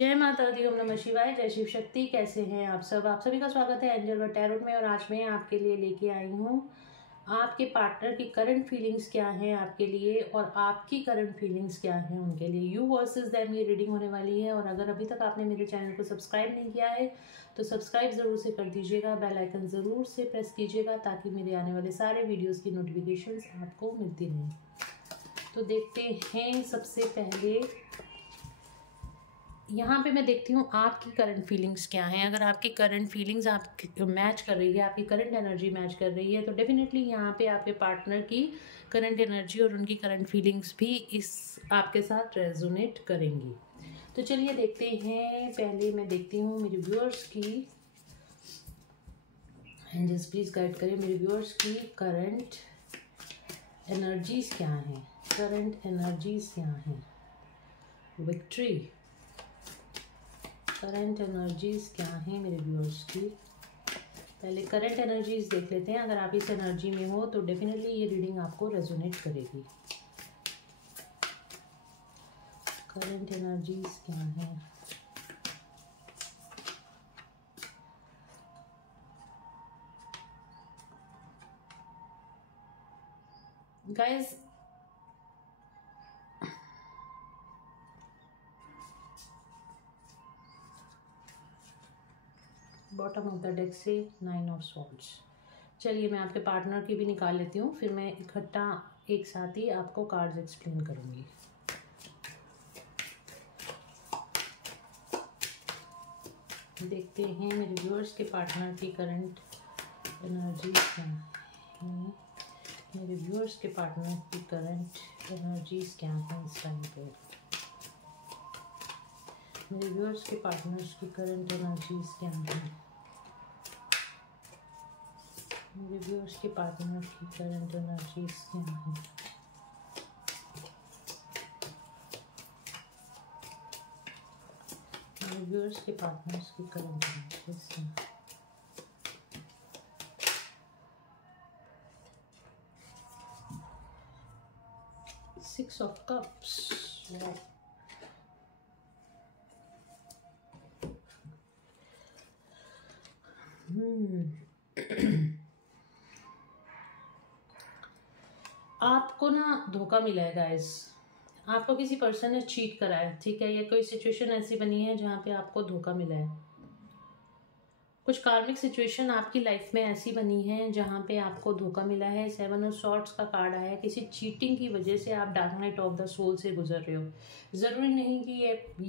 जय माता दी, ओम नमः शिवाय, जय शिव शक्ति। कैसे हैं आप सब? आप सभी का स्वागत है एंजल वर्ल्ड टैरोट में। और आज मैं आपके लिए लेके आई हूँ आपके पार्टनर की करंट फीलिंग्स क्या हैं आपके लिए, और आपकी करंट फीलिंग्स क्या हैं उनके लिए। यू वर्सेस देम ये रीडिंग होने वाली है। और अगर अभी तक आपने मेरे चैनल को सब्सक्राइब नहीं किया है तो सब्सक्राइब ज़रूर से कर दीजिएगा, बेल आइकन ज़रूर से प्रेस कीजिएगा ताकि मेरे आने वाले सारे वीडियोज़ की नोटिफिकेशंस आपको मिलती रहें। तो देखते हैं, सबसे पहले यहाँ पे मैं देखती हूँ आपकी करंट फीलिंग्स क्या हैं। अगर आपकी करंट फीलिंग्स आप मैच कर रही है, आपकी करंट एनर्जी मैच कर रही है, तो डेफिनेटली यहाँ पे आपके पार्टनर की करंट एनर्जी और उनकी करंट फीलिंग्स भी इस आपके साथ रेजोनेट करेंगी। तो चलिए देखते हैं। पहले मैं देखती हूँ मेरे व्यूअर्स की, एंजल्स प्लीज गाइड करें मेरे व्यूअर्स की करंट एनर्जीज क्या हैं। करंट एनर्जीज क्या हैं? विक्ट्री। करंट एनर्जीज क्या हैं मेरे व्यूअर्स की? पहले करंट एनर्जीज देख लेते हैं। अगर आप इस एनर्जी में हो तो डेफिनेटली ये रीडिंग आपको रेजोनेट करेगी। करंट एनर्जीज क्या हैं? Guys, bottom of the deck से 9 ऑफ स्वॉर्ड्स। चलिए मैं आपके पार्टनर की भी निकाल लेती हूँ, फिर मैं इकट्ठा एक साथ ही आपको कार्ड्स एक्सप्लेन करूँगी। देखते हैं मेरे व्यूअर्स के पार्टनर की करंट एनर्जी क्या है। मेरे व्यूअर्स के पार्टनर की करंट एनर्जीज क्या हैं इस टाइम पे। मेरे व्यूअर्स के पार्टनर्स की करंट एनर्जीज क्या हैं। मेरे व्यूअर्स के पार्टनर की करंट एनर्जीज क्या हैं। मेरे व्यूअर्स के पार्टनर्स की करंट एनर्जीज क्या हैं। 6 of Cups। आपको ना धोखा मिला है गाइस। आपको किसी पर्सन ने चीट करा है, ठीक है। ये कोई सिचुएशन ऐसी बनी है जहाँ पे आपको धोखा मिला है। कुछ कार्मिक सिचुएशन आपकी लाइफ में ऐसी बनी है जहाँ पे आपको धोखा मिला है। 7 ऑफ सॉर्ड्स का कार्ड आया है। किसी चीटिंग की वजह से आप dark night of the soul से गुजर रहे हो। ज़रूरी नहीं कि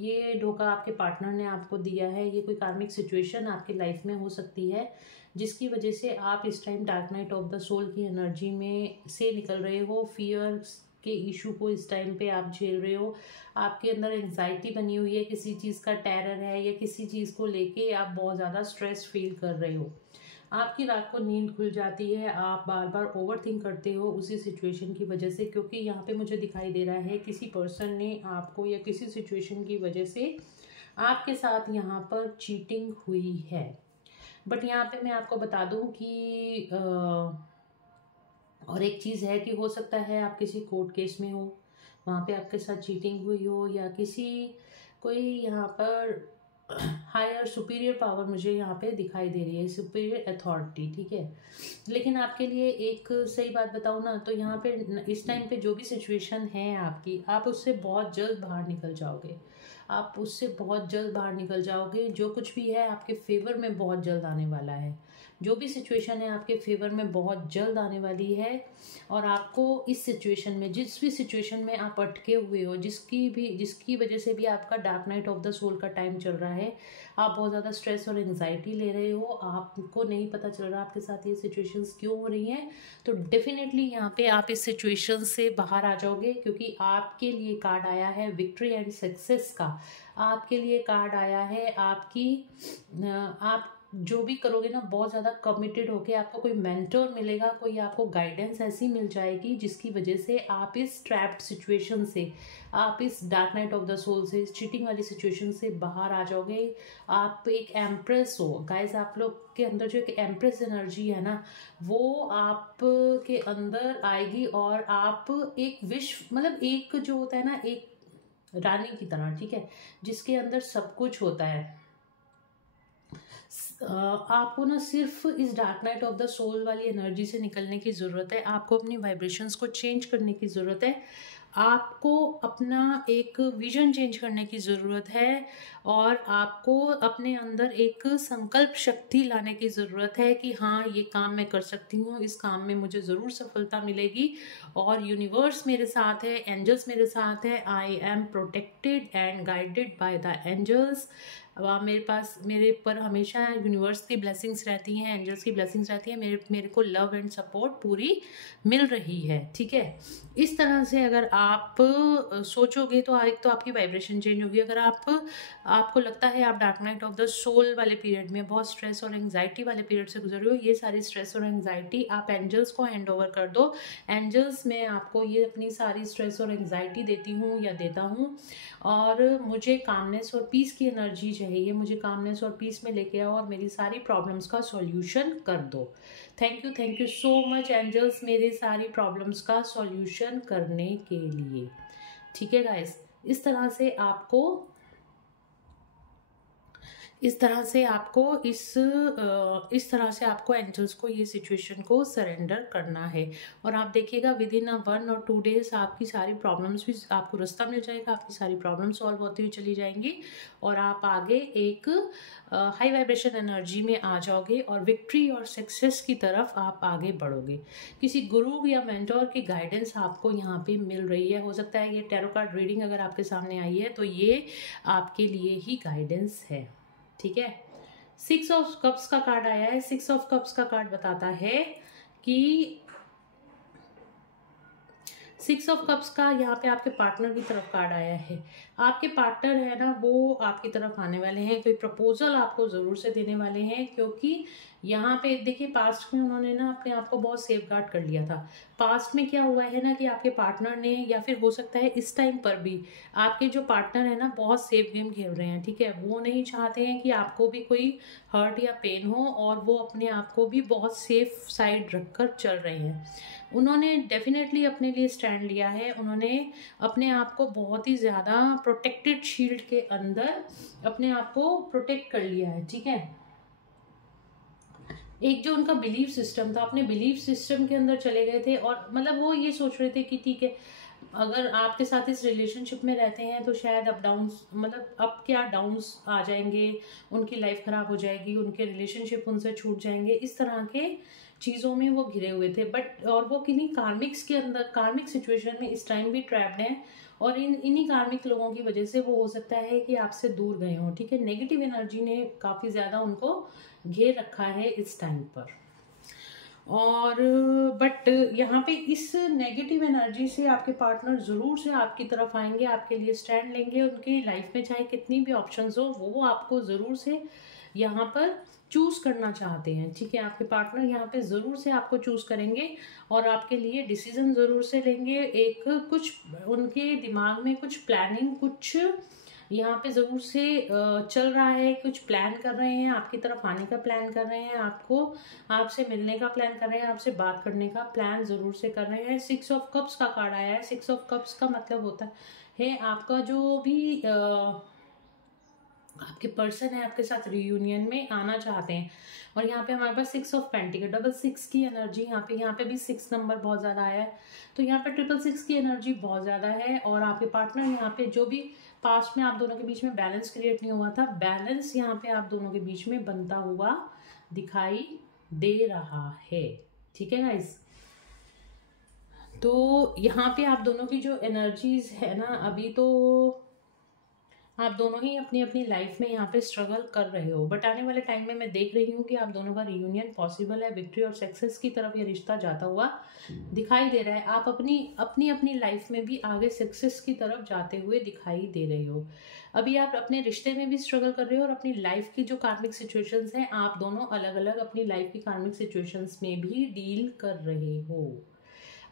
ये धोखा आपके पार्टनर ने आपको दिया है। ये कोई कार्मिक सिचुएशन आपकी लाइफ में हो सकती है जिसकी वजह से आप इस time dark night of the soul की एनर्जी में से निकल रहे हो। फियर के इशू को इस टाइम पे आप झेल रहे हो। आपके अंदर एंजाइटी बनी हुई है, किसी चीज़ का टेरर है, या किसी चीज़ को लेके आप बहुत ज़्यादा स्ट्रेस फील कर रहे हो। आपकी रात को नींद खुल जाती है, आप बार बार ओवर थिंक करते हो उसी सिचुएशन की वजह से। क्योंकि यहाँ पे मुझे दिखाई दे रहा है किसी पर्सन ने आपको या किसी सिचुएशन की वजह से आपके साथ यहाँ पर चीटिंग हुई है। बट यहाँ पे मैं आपको बता दूं कि और एक चीज़ है कि हो सकता है आप किसी कोर्ट केस में हो, वहाँ पे आपके साथ चीटिंग हुई हो, या किसी कोई यहाँ पर हायर सुपीरियर पावर मुझे यहाँ पे दिखाई दे रही है, सुपीरियर अथॉरिटी, ठीक है। लेकिन आपके लिए एक सही बात बताऊँ ना, तो यहाँ पे इस टाइम पे जो भी सिचुएशन है आपकी, आप उससे बहुत जल्द बाहर निकल जाओगे। आप उससे बहुत जल्द बाहर निकल जाओगे। जो कुछ भी है आपके फेवर में बहुत जल्द आने वाला है। जो भी सिचुएशन है आपके फेवर में बहुत जल्द आने वाली है। और आपको इस सिचुएशन में, जिस भी सिचुएशन में आप अटके हुए हो, जिसकी वजह से भी आपका dark night of the soul का टाइम चल रहा है, आप बहुत ज़्यादा स्ट्रेस और एंजाइटी ले रहे हो, आपको नहीं पता चल रहा आपके साथ ये सिचुएशंस क्यों हो रही हैं, तो डेफिनेटली यहाँ पे आप इस सिचुएशन से बाहर आ जाओगे। क्योंकि आपके लिए कार्ड आया है विक्ट्री एंड सक्सेस का। आपके लिए कार्ड आया है आप जो भी करोगे ना, बहुत ज़्यादा कमिटेड होके आपको कोई मेंटर मिलेगा, कोई आपको गाइडेंस ऐसी मिल जाएगी जिसकी वजह से आप इस ट्रैप्ड सिचुएशन से, आप इस dark night of the soul से, इस चीटिंग वाली सिचुएशन से बाहर आ जाओगे। आप एक एम्प्रेस हो गाइज। आप लोग के अंदर जो एक एम्प्रेस एनर्जी है ना, वो आप के अंदर आएगी। और आप एक विश, मतलब एक जो होता है ना, एक रानी की तरह, ठीक है, जिसके अंदर सब कुछ होता है। आपको ना सिर्फ इस dark night of the soul वाली एनर्जी से निकलने की ज़रूरत है। आपको अपनी वाइब्रेशंस को चेंज करने की ज़रूरत है। आपको अपना एक विजन चेंज करने की ज़रूरत है और आपको अपने अंदर एक संकल्प शक्ति लाने की ज़रूरत है कि हाँ, ये काम मैं कर सकती हूँ, इस काम में मुझे ज़रूर सफलता मिलेगी और यूनिवर्स मेरे साथ है, एंजल्स मेरे साथ है। I am protected and guided by the angels. मेरे पर हमेशा यूनिवर्स की ब्लेसिंग्स रहती हैं, एंजल्स की ब्लेसिंग्स रहती हैं। मेरे को लव एंड सपोर्ट पूरी मिल रही है, ठीक है। इस तरह से अगर आप सोचोगे तो एक तो आपकी वाइब्रेशन चेंज होगी। अगर आपको लगता है आप dark night of the soul वाले पीरियड में बहुत स्ट्रेस और एंग्जाइटी वाले पीरियड से गुजर रहे हो, ये सारी स्ट्रेस और एंग्जाइटी आप एंजल्स को हैंड ओवर कर दो। एंजल्स, मैं आपको ये अपनी सारी स्ट्रेस और एंग्जाइटी देती हूँ या देता हूँ और मुझे कामनेस और पीस की एनर्जी चाहिए। मुझे कामनेस और पीस में लेके आओ और मेरी सारी प्रॉब्लम्स का सॉल्यूशन कर दो। Thank you so much angels, मेरे सारी प्रॉब्लम्स का सॉल्यूशन करने के लिए, ठीक है गाइस। इस तरह से आपको इस तरह से आपको एंजल्स को ये सिचुएशन को सरेंडर करना है और आप देखिएगा विद इन 1 और 2 डेज आपकी सारी प्रॉब्लम्स भी, आपको रास्ता मिल जाएगा, आपकी सारी प्रॉब्लम सॉल्व होती हुई चली जाएंगी और आप आगे एक हाई वाइब्रेशन एनर्जी में आ जाओगे और विक्ट्री और सक्सेस की तरफ आप आगे बढ़ोगे। किसी गुरु या मेंटोर की गाइडेंस आपको यहाँ पे मिल रही है। हो सकता है ये टैरो कार्ड रीडिंग अगर आपके सामने आई है तो ये आपके लिए ही गाइडेंस है, ठीक है। 6 ऑफ कप्स का कार्ड आया है। 6 ऑफ कप्स का कार्ड बताता है कि 6 ऑफ कप्स का यहाँ पे आपके पार्टनर की तरफ कार्ड आया है। आपके पार्टनर है ना, वो आपकी तरफ आने वाले हैं, कोई प्रपोजल आपको ज़रूर से देने वाले हैं, क्योंकि यहाँ पे देखिए पास्ट में उन्होंने ना अपने आप को बहुत सेफ गार्ड कर लिया था। पास्ट में क्या हुआ है ना कि आपके पार्टनर ने, या फिर हो सकता है इस टाइम पर भी आपके जो पार्टनर है ना बहुत सेफ गेम खेल रहे हैं, ठीक है। वो नहीं चाहते हैं कि आपको भी कोई हर्ट या पेन हो और वो अपने आप को भी बहुत सेफ साइड रखकर चल रहे हैं। उन्होंने डेफिनेटली अपने लिए स्टैंड लिया है। उन्होंने अपने आप को बहुत ही ज़्यादा प्रोटेक्टेड शील्ड के अंदर अपने आप को प्रोटेक्ट कर लिया है, ठीक है। एक जो उनका बिलीफ सिस्टम था, अपने बिलीफ सिस्टम के अंदर चले गए थे और मतलब वो ये सोच रहे थे कि ठीक है, अगर आपके साथ इस रिलेशनशिप में रहते हैं तो शायद अप डाउन्स, मतलब अप क्या डाउन्स आ जाएंगे, उनकी लाइफ खराब हो जाएगी, उनके रिलेशनशिप उनसे छूट जाएंगे, इस तरह के चीज़ों में वो घिरे हुए थे। बट और वो किन्हीं कार्मिक्स के अंदर, कार्मिक सिचुएशन में इस टाइम भी ट्रैप्ड हैं और इन्हीं कार्मिक लोगों की वजह से वो हो सकता है कि आपसे दूर गए हों, ठीक है। नेगेटिव एनर्जी ने काफ़ी ज़्यादा उनको घेर रखा है इस टाइम पर। और बट यहाँ पे इस नेगेटिव एनर्जी से आपके पार्टनर ज़रूर से आपकी तरफ आएंगे, आपके लिए स्टैंड लेंगे। उनकी लाइफ में चाहे कितनी भी ऑप्शंस हो, वो आपको ज़रूर से यहाँ पर चूज़ करना चाहते हैं, ठीक है। आपके पार्टनर यहाँ पे ज़रूर से आपको चूज़ करेंगे और आपके लिए डिसीजन ज़रूर से लेंगे। एक कुछ उनके दिमाग में कुछ प्लानिंग, कुछ यहाँ पे ज़रूर से चल रहा है, कुछ प्लान कर रहे हैं, आपकी तरफ आने का प्लान कर रहे हैं, आपसे मिलने का प्लान कर रहे हैं, आपसे बात करने का प्लान ज़रूर से कर रहे हैं। 6 ऑफ कप्स का कार्ड आया है। 6 ऑफ कप्स का मतलब होता है आपका जो भी आपके पर्सन है आपके साथ रियूनियन में आना चाहते हैं। और यहाँ पे हमारे पास 6 ऑफ पेंटिकल, डबल 6 की एनर्जी यहाँ पे भी 6 नंबर बहुत ज़्यादा आया है, तो यहाँ पे 666 की एनर्जी बहुत ज़्यादा है। और आपके पार्टनर यहाँ पे जो भी पास्ट में आप दोनों के बीच में बैलेंस क्रिएट नहीं हुआ था, बैलेंस यहाँ पे आप दोनों के बीच में बनता हुआ दिखाई दे रहा है, ठीक है गाइस। तो यहाँ पे आप दोनों की जो एनर्जीज है ना, अभी तो आप दोनों ही अपनी अपनी लाइफ में यहाँ पे स्ट्रगल कर रहे हो, बट आने वाले टाइम में मैं देख रही हूँ कि आप दोनों का रियूनियन पॉसिबल है। विक्ट्री और सक्सेस की तरफ ये रिश्ता जाता हुआ दिखाई दे रहा है। आप अपनी लाइफ में भी आगे सक्सेस की तरफ जाते हुए दिखाई दे रहे हो। अभी आप अपने रिश्ते में भी स्ट्रगल कर रहे हो और अपनी लाइफ की जो कार्मिक सिचुएशंस हैं, आप दोनों अलग अलग अपनी लाइफ की कार्मिक सिचुएशंस में भी डील कर रहे हो।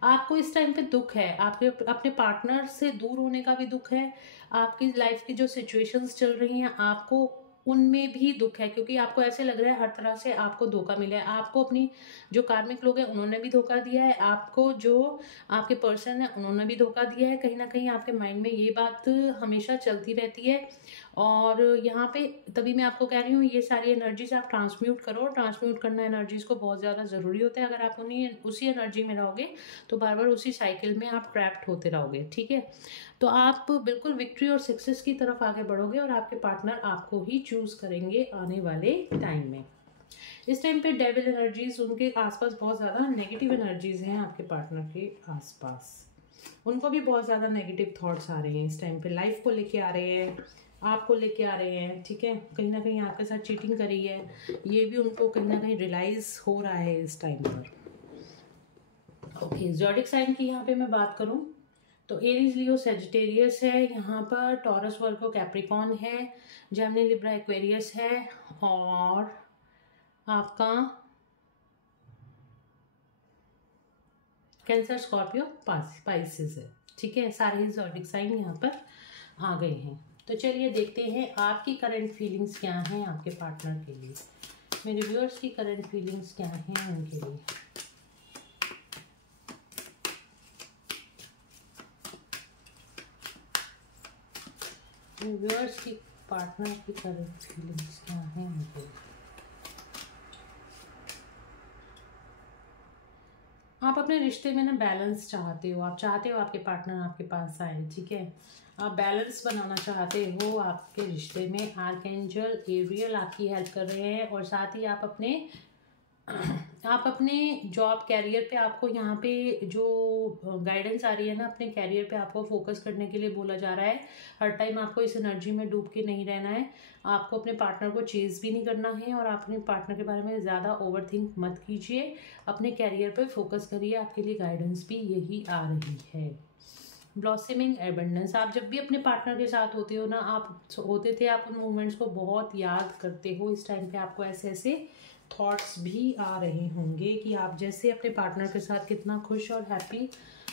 आपको इस टाइम पे दुख है, आपके अपने पार्टनर से दूर होने का भी दुख है। आपकी लाइफ की जो सिचुएशंस चल रही हैं, आपको उनमें भी दुख है, क्योंकि आपको ऐसे लग रहा है हर तरह से आपको धोखा मिला है। आपको अपनी जो कार्मिक लोग हैं उन्होंने भी धोखा दिया है, आपको जो आपके पर्सन है उन्होंने भी धोखा दिया है। कहीं ना कहीं आपके माइंड में ये बात हमेशा चलती रहती है। और यहाँ पे तभी मैं आपको कह रही हूँ ये सारी एनर्जीज आप ट्रांसम्यूट करो। ट्रांसम्यूट करना एनर्जीज को बहुत ज़्यादा ज़रूरी होता है। अगर आप उन्हीं उसी एनर्जी में रहोगे तो बार बार उसी साइकिल में आप ट्रैप्ड होते रहोगे, ठीक है। तो आप बिल्कुल विक्ट्री और सक्सेस की तरफ आगे बढ़ोगे और आपके पार्टनर आपको ही चूज करेंगे आने वाले टाइम में। इस टाइम पे डेविल एनर्जीज, उनके आसपास बहुत ज़्यादा नेगेटिव एनर्जीज हैं आपके पार्टनर के आसपास। उनको भी बहुत ज़्यादा नेगेटिव थॉट्स आ रहे हैं इस टाइम पे, लाइफ को लेके आ रहे हैं, आपको लेके आ रहे हैं, ठीक है। कहीं ना कहीं आपके साथ चीटिंग करी है, ये भी उनको कहीं ना कहीं रियलाइज हो रहा है इस टाइम पर। ओके, ज़ोडिक साइन की यहाँ पे मैं बात करूँ तो एरीज, लियो, सेजिटेरियस है यहाँ पर, टॉरस, वर्गो, कैप्रिकॉन है, जेमिनी, लिब्रा, एक्वेरियस है, और आपका कैंसर, स्कॉर्पियो, पाइसिस है, ठीक है। सारे ही ज़ोडिक साइन यहाँ पर आ गए हैं। तो चलिए देखते हैं आपकी करंट फीलिंग्स क्या हैं आपके पार्टनर के लिए। मेरे व्यूअर्स की करंट फीलिंग्स क्या हैं उनके लिए। व्यूअर्स की पार्टनर की करंट फीलिंग्स क्या हैं उनके लिए। आप अपने रिश्ते में ना बैलेंस चाहते हो, आप चाहते हो आपके पार्टनर आपके पास आए, ठीक है। आप बैलेंस बनाना चाहते हो आपके रिश्ते में। आर्कएंजल एरियल आपकी हेल्प कर रहे हैं, और साथ ही आप अपने जॉब कैरियर पे, आपको यहाँ पे जो गाइडेंस आ रही है ना, अपने कैरियर पे आपको फोकस करने के लिए बोला जा रहा है। हर टाइम आपको इस एनर्जी में डूब के नहीं रहना है, आपको अपने पार्टनर को चेज भी नहीं करना है, और आप अपने पार्टनर के बारे में ज़्यादा ओवरथिंक मत कीजिए, अपने कैरियर पे फोकस करिए। आपके लिए गाइडेंस भी यही आ रही है। ब्लॉसमिंग एबंडेंस, आप जब भी अपने पार्टनर के साथ होते हो ना, आप उन मोमेंट्स को बहुत याद करते हो। इस टाइम पे आपको ऐसे ऐसे थॉट्स भी आ रहे होंगे कि आप जैसे अपने पार्टनर के साथ कितना खुश और हैप्पी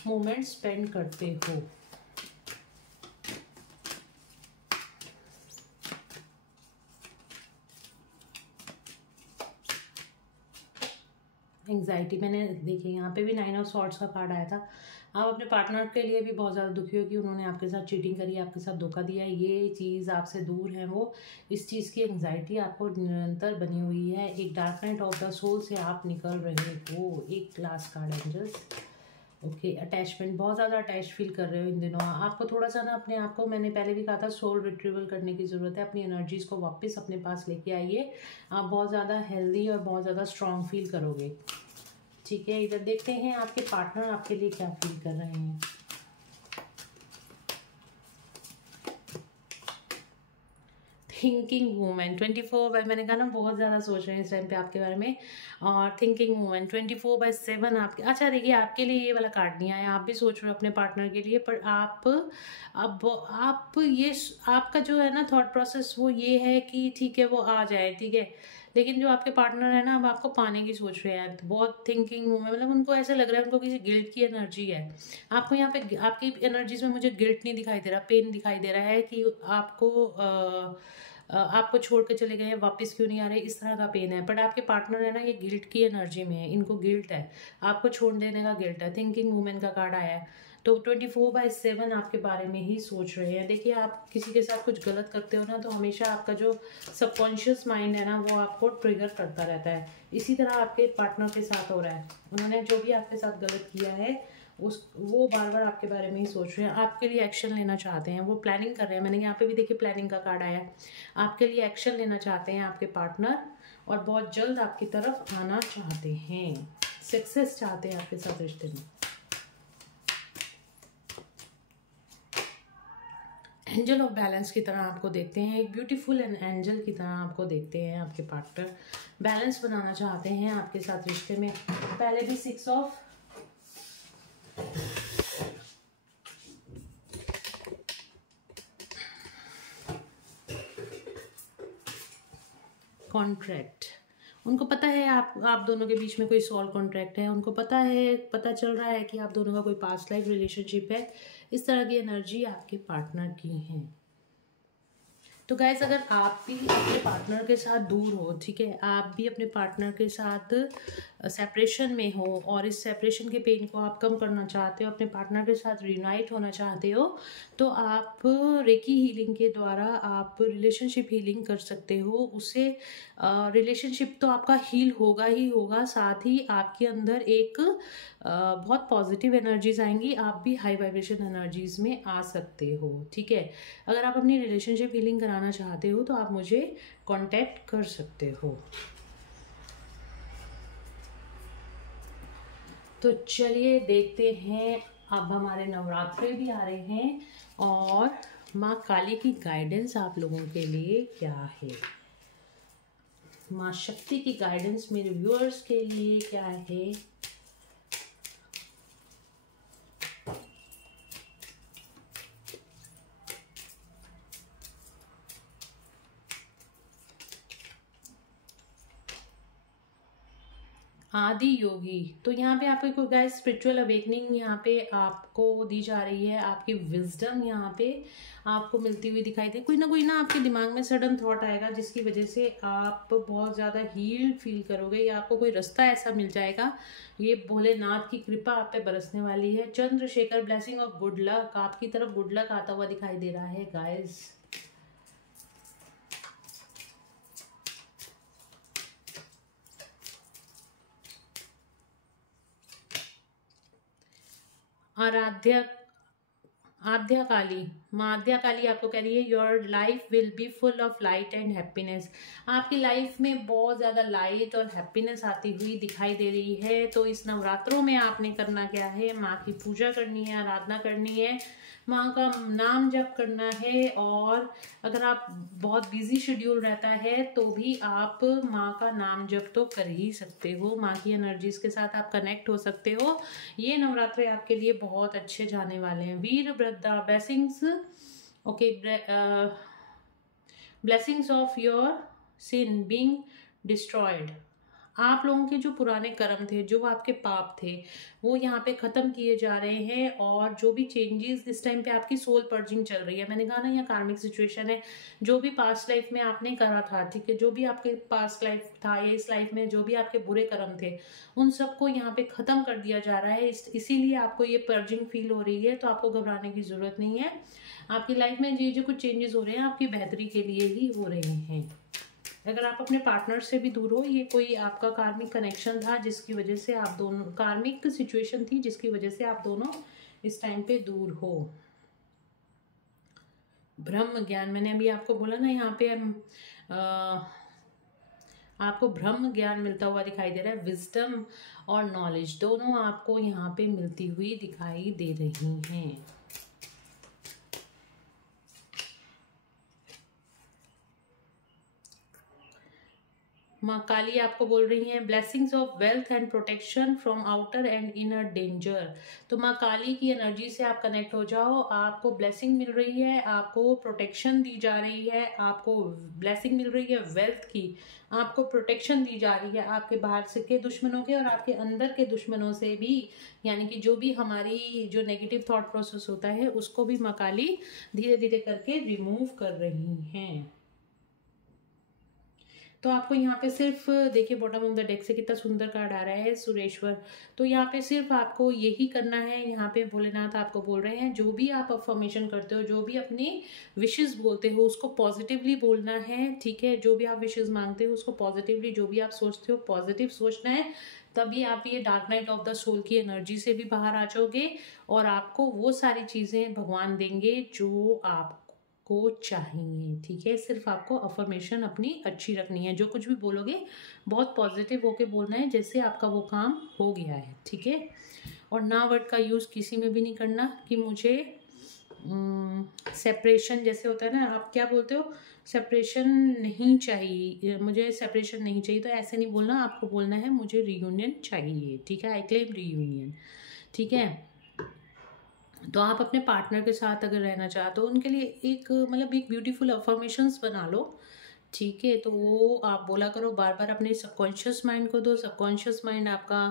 मोमेंट स्पेंड करते हो। एंग्जाइटी, मैंने देखिए यहाँ पे भी 9 ऑफ सॉर्ड्स का कार्ड आया था। आप अपने पार्टनर के लिए भी बहुत ज़्यादा दुखी हो कि उन्होंने आपके साथ चीटिंग करी, आपके साथ धोखा दिया, ये चीज़ आपसे दूर है वो। इस चीज़ की एंग्जाइटी आपको निरंतर बनी हुई है। एक dark night of the soul से आप निकल रहे हो। एक last card angels. Okay, attachment, बहुत ज़्यादा अटैच फील कर रहे हो इन दिनों। आपको थोड़ा सा ना अपने आप को, मैंने पहले भी कहा था, सोल रिट्रीवल करने की ज़रूरत है। अपनी एनर्जीज़ को वापस अपने पास लेके आइए। आप बहुत ज़्यादा हेल्दी और बहुत ज़्यादा स्ट्रॉन्ग फील करोगे, ठीक है। इधर देखते हैं आपके पार्टनर आपके लिए क्या फील कर रहे हैं। थिंकिंग वूमेन 24/, मैंने कहा ना बहुत ज़्यादा सोच रहे हैं इस टाइम पे आपके बारे में। और थिंकिंग वूमेन 24/7 आपके, अच्छा देखिए आपके लिए ये वाला कार्ड नहीं आया। आप भी सोच रहे हो अपने पार्टनर के लिए, पर आप ये आपका जो है ना थॉट प्रोसेस वो ये है कि ठीक है वो आ जाए, ठीक है। लेकिन जो आपके पार्टनर है ना, अब आपको पाने की सोच रहे हैं। तो बहुत थिंकिंग वूमेन, मतलब उनको ऐसा लग रहा है उनको किसी गिल्ट की एनर्जी है। आपको यहाँ पे आपकी एनर्जीज में मुझे गिल्ट नहीं दिखाई दे रहा, पेन दिखाई दे रहा है कि आपको छोड़ के चले गए हैं, वापस क्यों नहीं आ रहे, इस तरह का पेन है। बट आपके पार्टनर है ना, ये गिल्ट की एनर्जी में है, इनको गिल्ट है, आपको छोड़ देने का गिल्ट है। थिंकिंग वुमेन का कार्ड आया है, तो 24/7 आपके बारे में ही सोच रहे हैं। देखिए आप किसी के साथ कुछ गलत करते हो ना, तो हमेशा आपका जो सबकॉन्शियस माइंड है ना, वो आपको ट्रिगर करता रहता है। इसी तरह आपके पार्टनर के साथ हो रहा है। उन्होंने जो भी आपके साथ गलत किया है वो बार बार आपके बारे में ही सोच रहे हैं, आपके लिए एक्शन लेना चाहते हैं, वो प्लानिंग कर रहे हैं। मैंने यहाँ पे भी देखिए प्लानिंग का कार्ड आया है। आपके लिए एक्शन लेना चाहते हैं आपके पार्टनर, और बहुत जल्द आपकी तरफ आना चाहते हैं, सक्सेस चाहते हैं आपके साथ रिश्ते में। एंजल ऑफ बैलेंस की तरह आपको देखते हैं, एक ब्यूटीफुल एंजल की तरह आपको देखते हैं। आपके पार्टनर बैलेंस बनाना चाहते हैं आपके साथ रिश्ते में। पहले भी 6 ऑफ कॉन्ट्रैक्ट, उनको पता है आप दोनों के बीच में कोई सॉल्व कॉन्ट्रैक्ट है। उनको पता चल रहा है कि आप दोनों का कोई पास्ट लाइफ रिलेशनशिप है। इस तरह की एनर्जी आपके पार्टनर की है। तो गाइस, अगर आप भी अपने पार्टनर के साथ दूर हो, ठीक है, आप भी अपने पार्टनर के साथ सेपरेशन में हो और इस सेपरेशन के पेन को आप कम करना चाहते हो, अपने पार्टनर के साथ रियूनाइट होना चाहते हो, तो आप रेकी हीलिंग के द्वारा आप रिलेशनशिप हीलिंग कर सकते हो। उससे रिलेशनशिप तो आपका हील होगा ही होगा, साथ ही आपके अंदर एक बहुत पॉजिटिव एनर्जीज आएंगी, आप भी हाई वाइब्रेशन एनर्जीज में आ सकते हो। ठीक है, अगर आप अपनी रिलेशनशिप हीलिंग कराना चाहते हो तो आप मुझे कांटेक्ट कर सकते हो। तो चलिए देखते हैं, अब हमारे नवरात्रे भी आ रहे हैं और माँ काली की गाइडेंस आप लोगों के लिए क्या है, माँ शक्ति की गाइडेंस मेरे व्यूअर्स के लिए क्या है। आदि योगी, तो यहाँ पे आपको कोई गाइस स्पिरिचुअल अवेकनिंग यहाँ पे आपको दी जा रही है, आपकी विजडम यहाँ पे आपको मिलती हुई दिखाई दे। कोई ना आपके दिमाग में सडन थॉट आएगा जिसकी वजह से आप बहुत ज़्यादा हील्ड फील करोगे, या आपको कोई रास्ता ऐसा मिल जाएगा। ये भोलेनाथ की कृपा आप पे बरसने वाली है। Chandrashekhar, blessing of good luck, आपकी तरफ गुड लक आता हुआ दिखाई दे रहा है गाइस। आद्या काली, माँ आद्या काली आपको कह रही है your life will be full of light and happiness. आपकी लाइफ में बहुत ज़्यादा लाइट और हैप्पीनेस आती हुई दिखाई दे रही है। तो इस नवरात्रों में आपने करना क्या है, माँ की पूजा करनी है, आराधना करनी है, माँ का नाम जप करना है। और अगर आप बहुत बिजी शेड्यूल रहता है तो भी आप माँ का नाम जप तो कर ही सकते हो, माँ की एनर्जीज के साथ आप कनेक्ट हो सकते हो। ये नवरात्रे आपके लिए बहुत अच्छे जाने वाले हैं। Veerabhadra, blessings, okay, blessings of your sin being destroyed. आप लोगों के जो पुराने कर्म थे, जो आपके पाप थे, वो यहाँ पे खत्म किए जा रहे हैं। और जो भी चेंजेस इस टाइम पे आपकी सोल पर्जिंग चल रही है, मैंने कहा ना यहाँ कार्मिक सिचुएशन है, जो भी पास्ट लाइफ में आपने करा था, ठीक है, जो भी आपके पास्ट लाइफ था या इस लाइफ में जो भी आपके बुरे कर्म थे, उन सबको यहाँ पे खत्म कर दिया जा रहा है। इसीलिए आपको ये पर्जिंग फील हो रही है। तो आपको घबराने की जरूरत नहीं है। आपकी लाइफ में जो कुछ चेंजेस हो रहे हैं आपकी बेहतरी के लिए ही हो रहे हैं। अगर आप अपने पार्टनर से भी दूर हो, ये कोई आपका कार्मिक कनेक्शन था जिसकी वजह से आप दोनों, कार्मिक सिचुएशन थी जिसकी वजह से आप दोनों इस टाइम पे दूर हो। ब्रह्म ज्ञान, मैंने अभी आपको बोला ना, यहाँ पे आपको ब्रह्म ज्ञान मिलता हुआ दिखाई दे रहा है। विजडम और नॉलेज दोनों आपको यहाँ पे मिलती हुई दिखाई दे रही हैं। माँ काली आपको बोल रही हैं blessings of wealth and protection from outer and inner danger. तो माँ काली की एनर्जी से आप कनेक्ट हो जाओ। आपको ब्लेसिंग मिल रही है, आपको प्रोटेक्शन दी जा रही है, आपको ब्लेसिंग मिल रही है वेल्थ की, आपको प्रोटेक्शन दी जा रही है आपके बाहर से के दुश्मनों के और आपके अंदर के दुश्मनों से भी। यानी कि जो भी हमारी जो नेगेटिव थॉट प्रोसेस होता है उसको भी माँ काली धीरे धीरे करके रिमूव कर रही हैं। तो आपको यहाँ पे सिर्फ देखिए बॉटम ऑफ द डेक से कितना सुंदर कार्ड आ रहा है, सुरेश्वर। तो यहाँ पे सिर्फ आपको यही करना है। यहाँ पे भोलेनाथ आपको बोल रहे हैं जो भी आप अफर्मेशन करते हो, जो भी अपनी विशेस बोलते हो उसको पॉजिटिवली बोलना है। ठीक है, जो भी आप विशेस मांगते हो उसको पॉजिटिवली, जो भी आप सोचते हो पॉजिटिव सोचना है। तभी आप ये dark night of the soul की एनर्जी से भी बाहर आ जाओगे और आपको वो सारी चीज़ें भगवान देंगे जो आप को चाहिए। ठीक है, सिर्फ आपको अफर्मेशन अपनी अच्छी रखनी है। जो कुछ भी बोलोगे बहुत पॉजिटिव होके बोलना है, जैसे आपका वो काम हो गया है। ठीक है, और ना वर्ड का यूज़ किसी में भी नहीं करना कि मुझे सेपरेशन जैसे होता है ना, आप क्या बोलते हो, सेपरेशन नहीं चाहिए, मुझे सेपरेशन नहीं चाहिए, तो ऐसे नहीं बोलना। आपको बोलना है मुझे रियूनियन चाहिए। ठीक है, आई क्लेम रियूनियन। ठीक है, तो आप अपने पार्टनर के साथ अगर रहना चाहते हो उनके लिए एक मतलब एक ब्यूटीफुल अफर्मेशंस बना लो। ठीक है, तो वो आप बोला करो बार बार अपने सबकॉन्शियस माइंड को दो। सबकॉन्शियस माइंड आपका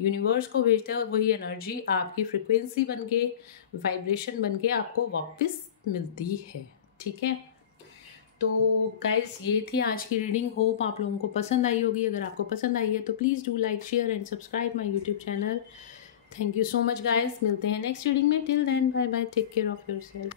यूनिवर्स को भेजता है और वही एनर्जी आपकी फ्रिक्वेंसी बन के, वाइब्रेशन बन के आपको वापस मिलती है। ठीक है, तो गाइस ये थी आज की रीडिंग। होप आप लोगों को पसंद आई होगी। अगर आपको पसंद आई है तो please do like, share and subscribe my YouTube channel. Thank you so much guys. मिलते हैं नेक्स्ट रीडिंग में। Till then bye bye, take care of yourself.